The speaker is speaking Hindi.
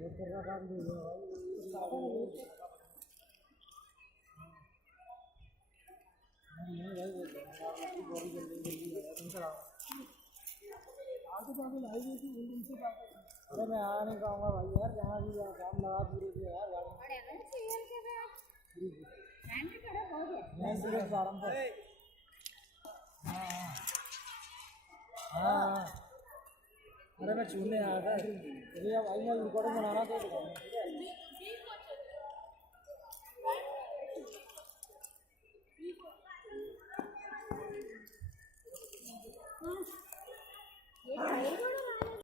तेरा काम भी हुआ नहीं भाई बोल आपकी बॉडी जल्दी जल्दी आया तुम चलाओ आगे तो आगे लाई गई थी बिल्डिंग से अरे मैं आ नहीं पाऊंगा भाई यार जहाँ भी काम लगा पूरे से यार गाड़ी मैं सिर्फ आराम पर हाँ अरे मैं छूने आया था अरे भाई मैं रिकॉर्डिंग बनाना तो